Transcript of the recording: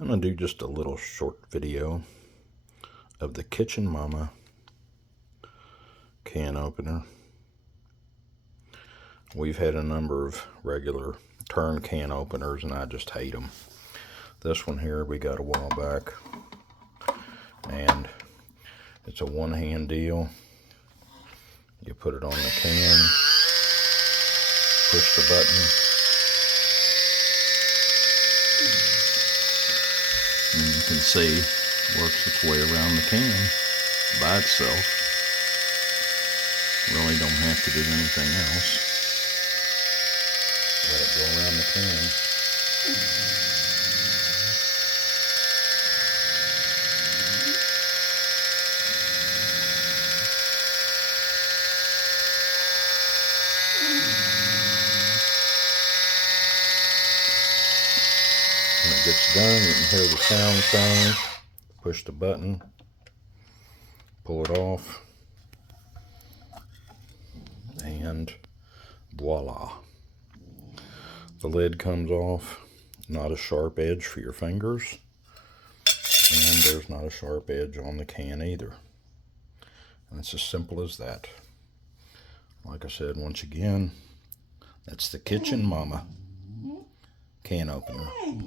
I'm going to do just a little short video of the Kitchen Mama can opener. We've had a number of regular turn can openers and I just hate them. This one here we got a while back, and it's a one-hand deal. You put it on the can, push the button, and you can see it works its way around the can by itself. Really don't have to do anything else. Let it go around the can. When it gets done, you can hear the sound change. Push the button, pull it off, and voila. The lid comes off. Not a sharp edge for your fingers, and there's not a sharp edge on the can either. And it's as simple as that. Like I said, once again, that's the Kitchen Mama can opener.